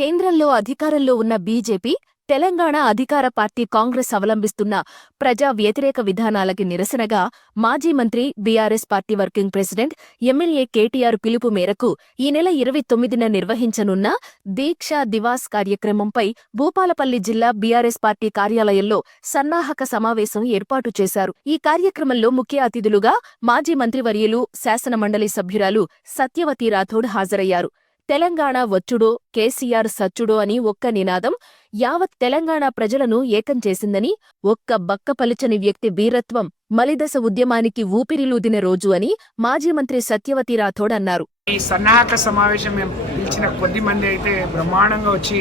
కేంద్రంలో అధికారంలో ఉన్న బీజేపీ తెలంగాణ అధికార పార్టీ కాంగ్రెస్ అవలంబిస్తున్న ప్రజా వ్యతిరేక విధానాలకి నిరసనగా మాజీ మంత్రి BRS party working president MLA KTR పిలుపు మేరకు ఈ నెల ఇరవై తొమ్మిదిన నిర్వహించనున్న దీక్షా దివాస్ కార్యక్రమంపై భూపాలపల్లి జిల్లా బీఆర్ఎస్ పార్టీ కార్యాలయంలో సన్నాహక సమావేశం ఏర్పాటు చేశారు. ఈ కార్యక్రమంలో ముఖ్య అతిథులుగా మాజీ మంత్రివర్యులు శాసనమండలి సభ్యురాలు సత్యవతి రాథోడ్ హాజరయ్యారు. తెలంగాణ వచ్చుడో కేసీఆర్ సచ్చుడో అని ఒక్క నినాదం యావత్ తెలంగాణ ప్రజలను ఏకం చేసిందని ఒక్క బక్కపలిచని వ్యక్తి వీరత్వం మలిదశ ఉద్యమానికి ఊపిరిలూదిన రోజు అని మాజీ మంత్రి సత్యవతి రాథోడ్ అన్నారు. ఈ సన్నాహక సమావేశం మేము పిలిచిన కొద్ది మంది అయితే బ్రహ్మాండంగా వచ్చి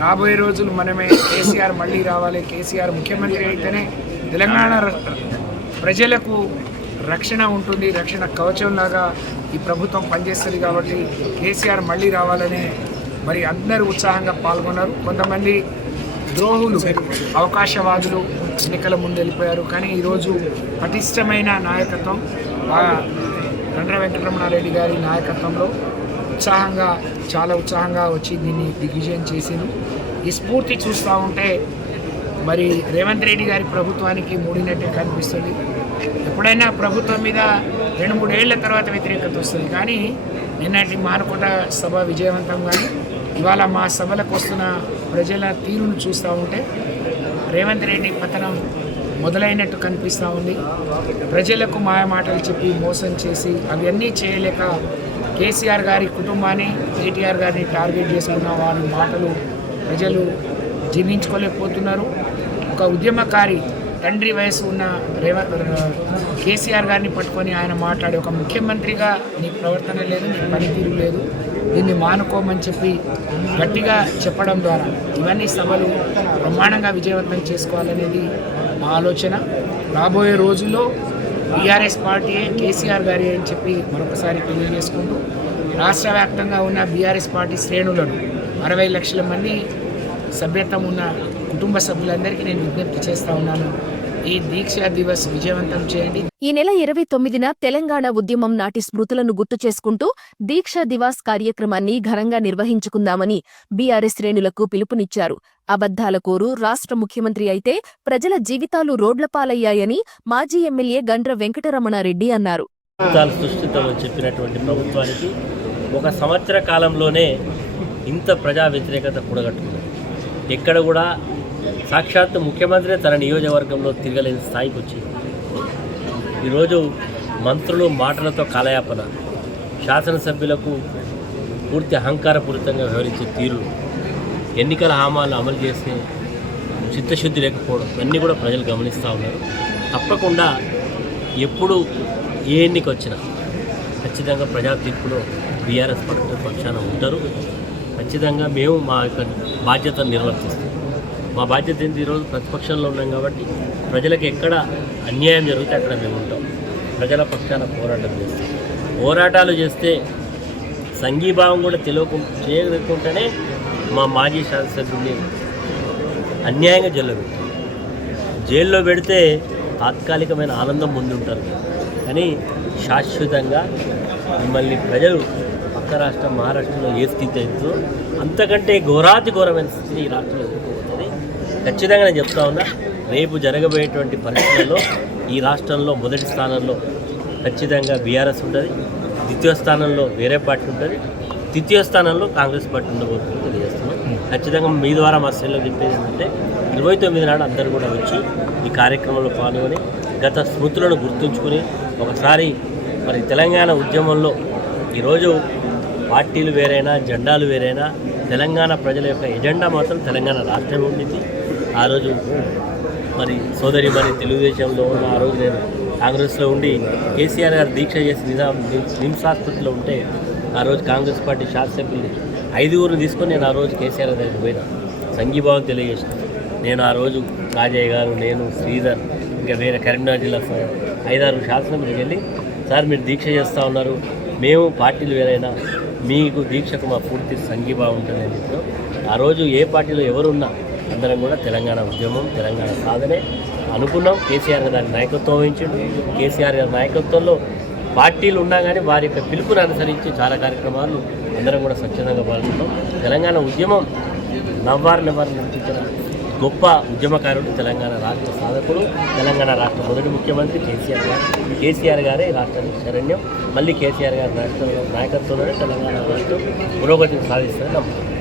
రాబోయే రోజులు మనమే కేసీఆర్ మళ్ళీ రావాలి కేసీఆర్ ముఖ్యమంత్రి అయితేనే తెలంగాణ ప్రజలకు రక్షణ ఉంటుంది రక్షణ కవచంలాగా ఈ ప్రభుత్వం పనిచేస్తుంది కాబట్టి కేసీఆర్ మళ్ళీ రావాలని మరి అందరూ ఉత్సాహంగా పాల్గొన్నారు. కొంతమంది ద్రోహులు అవకాశవాదులు ఎన్నికల ముందు వెళ్ళిపోయారు. కానీ ఈరోజు పటిష్టమైన నాయకత్వం బాగా గండ్ర వెంకటరమణారెడ్డి గారి నాయకత్వంలో ఉత్సాహంగా చాలా ఉత్సాహంగా వచ్చి దీన్ని దిగ్విజయం చేసింది. ఈ స్ఫూర్తి చూస్తూ ఉంటే మరి రేవంత్ రెడ్డి గారి ప్రభుత్వానికి మూడినట్టే కనిపిస్తుంది. ఎప్పుడైనా ప్రభుత్వం మీద రెండు మూడేళ్ళ తర్వాత వ్యతిరేకత వస్తుంది. కానీ నిన్నటి మానకొండ సభ విజయవంతం కానీ ఇవాళ మా సభలకు వస్తున్న ప్రజల తీరును చూస్తూ ఉంటే రేవంత్ రెడ్డి పతనం మొదలైనట్టు కనిపిస్తూ ఉంది. ప్రజలకు మాయ మాటలు చెప్పి మోసం చేసి అవన్నీ చేయలేక కేసీఆర్ గారి కుటుంబాన్ని కేటీఆర్ గారిని టార్గెట్ చేసుకున్న వారి మాటలు ప్రజలు జీర్ణించుకోలేకపోతున్నారు. ఒక ఉద్యమకారి తండ్రి వయసు ఉన్న రేవంత్ కేసీఆర్ గారిని పట్టుకొని ఆయన మాట్లాడి ఒక ముఖ్యమంత్రిగా నీ ప్రవర్తన లేదు నీ పనితీరు లేదు దీన్ని మానుకోమని చెప్పి గట్టిగా చెప్పడం ద్వారా ఇవన్నీ సభలు బ్రహ్మాండంగా విజయవంతం చేసుకోవాలనేది మా ఆలోచన. రాబోయే రోజుల్లో బీఆర్ఎస్ పార్టీయే కేసీఆర్ గారి అని చెప్పి మరొకసారి తెలియజేసుకుంటూ రాష్ట్ర వ్యాప్తంగా ఉన్న బీఆర్ఎస్ పార్టీ శ్రేణులను అరవై లక్షల మంది సభ్యత్వం ఉన్న కుటుంబ సభ్యులందరికీ నేను విజ్ఞప్తి చేస్తా ఉన్నాను. ఈ దీక్షా దివస్ విజయవంతం చేయండి. ఈ నెల ఇరవై తొమ్మిదిన తెలంగాణ ఉద్యమం నాటి స్మృతులను గుర్తు చేసుకుంటూ దీక్షా దివాస్ కార్యక్రమాన్ని ఘనంగా నిర్వహించుకుందామని బీఆర్ఎస్ శ్రేణులకు పిలుపునిచ్చారు. అబద్ధాల కోరు రాష్ట్ర ముఖ్యమంత్రి అయితే ప్రజల జీవితాలు రోడ్లపాలయ్యాయని మాజీ ఎమ్మెల్యే గండ్ర వెంకటరమణారెడ్డి అన్నారు. చెప్పినటువంటి ప్రభుత్వానికి ఒక సంవత్సర కాలంలోనే ఇంత ప్రజా వ్యతిరేకత కూడగట్టుకుంది. ఎక్కడ కూడా సాక్షాత్ ముఖ్యమంత్రి తన నియోజకవర్గంలో తిరగలేని స్థాయికి వచ్చింది. ఈరోజు మంత్రులు మాటలతో కాలయాపన శాసనసభ్యులకు పూర్తి అహంకారపూరితంగా వ్యవహరించే తీరు ఎన్నికల హామాలను అమలు చేసే చిత్తశుద్ధి లేకపోవడం ఇవన్నీ కూడా ప్రజలు గమనిస్తూ ఉన్నారు. తప్పకుండా ఎప్పుడు ఏ ఎన్నిక వచ్చినా ఖచ్చితంగా ప్రజా తీర్పులో బీఆర్ఎస్ పక్షాన ఉంటారు. ఖచ్చితంగా మేము మా యొక్క బాధ్యతను నిర్వర్తిస్తాం. మా బాధ్యత ఏంటి ఈరోజు ప్రతిపక్షంలో ఉన్నాం కాబట్టి ప్రజలకు ఎక్కడ అన్యాయం జరిగితే అక్కడ మేము ఉంటాం. ప్రజల పక్షాన పోరాటం చేస్తాం. పోరాటాలు చేస్తే సంఘీభావం కూడా తెలియకు చేయకుండానే మా మాజీ శాసనసభ్యుడిని అన్యాయంగా జైల్లో పెట్టారు. జైల్లో పెడితే తాత్కాలికమైన ఆనందం ముందుంటారు కానీ శాశ్వతంగా మిమ్మల్ని ప్రజలు పక్క రాష్ట్రం మహారాష్ట్రలో ఏ స్థితి అవుతుందో అంతకంటే ఘోరాతి ఘోరమైన స్థితిని ఈ రాష్ట్రంలో ఎదుర్కోబోతుంది ఖచ్చితంగా నేను చెప్తా ఉన్నా రేపు జరగబోయేటువంటి పరిస్థితుల్లో ఈ రాష్ట్రంలో మొదటి స్థానంలో ఖచ్చితంగా బీఆర్ఎస్ ఉంటుంది ద్వితీయ స్థానంలో వేరే పార్టీ ఉంటుంది తృతీయ స్థానంలో కాంగ్రెస్ పార్టీ ఉండబోతుందని తెలియజేస్తున్నాం. ఖచ్చితంగా మీ ద్వారా మా సెల్లో చెప్పేది ఏంటంటే ఇరవై తొమ్మిది నాడు అందరూ కూడా వచ్చి ఈ కార్యక్రమంలో పాల్గొని గత స్మృతులను గుర్తుంచుకుని ఒకసారి మరి తెలంగాణ ఉద్యమంలో ఈరోజు పార్టీలు వేరైనా జెండాలు వేరైనా తెలంగాణ ప్రజల యొక్క ఎజెండా మాత్రం తెలంగాణ రాష్ట్రమే ఉండింది. ఆ రోజు మరి సోదరి మరి తెలుగుదేశంలో ఉన్న ఆ రోజు నేను కాంగ్రెస్లో ఉండి కేసీఆర్ గారు దీక్ష చేసి నిజాం నిమ్స్ ఆసుపత్రిలో ఉంటే ఆ రోజు కాంగ్రెస్ పార్టీ శాసనసభ్యులు ఐదుగురు తీసుకొని నేను ఆ రోజు కేసీఆర్ దగ్గరికి పోయినా. సంఘీభావం తెలియజేసిన. నేను ఆ రోజు రాజయ్య గారు నేను శ్రీధర్ ఇంకా వేరే కరీంనగర్ జిల్లా ఐదారు శాసనసభ్యులకు వెళ్ళి సార్ మీరు దీక్ష చేస్తూ ఉన్నారు. మేము పార్టీలు వేరైనా మీకు దీక్షకు మా పూర్తి సంఘీభావం ఉంటుందని చెప్పారు ఆ రోజు ఏ పార్టీలో ఎవరున్నా అందరం కూడా తెలంగాణ ఉద్యమం తెలంగాణ సాధనే అనుకున్నాం. కేసీఆర్ గారు నాయకత్వం వహించిండు. కేసీఆర్ గారి నాయకత్వంలో పార్టీలు ఉన్నా కానీ వారి యొక్క పిలుపును అనుసరించి చాలా కార్యక్రమాలు అందరం కూడా స్వచ్ఛందంగా పాల్గొంటాం తెలంగాణ ఉద్యమం నవ్వారు నెవ్వారు నడిపించిన గొప్ప ఉద్యమకారుడు తెలంగాణ రాష్ట్ర సాధకుడు తెలంగాణ రాష్ట్ర మొదటి ముఖ్యమంత్రి కేసీఆర్ గారు. కేసీఆర్ గారే రాష్ట్రానికి శరణ్యం. మళ్ళీ కేసీఆర్ గారి రాష్ట్రంలో నాయకత్వంలోనే తెలంగాణ రాష్ట్రం పురోగతిని సాధిస్తారని నమ్ముతున్నాం.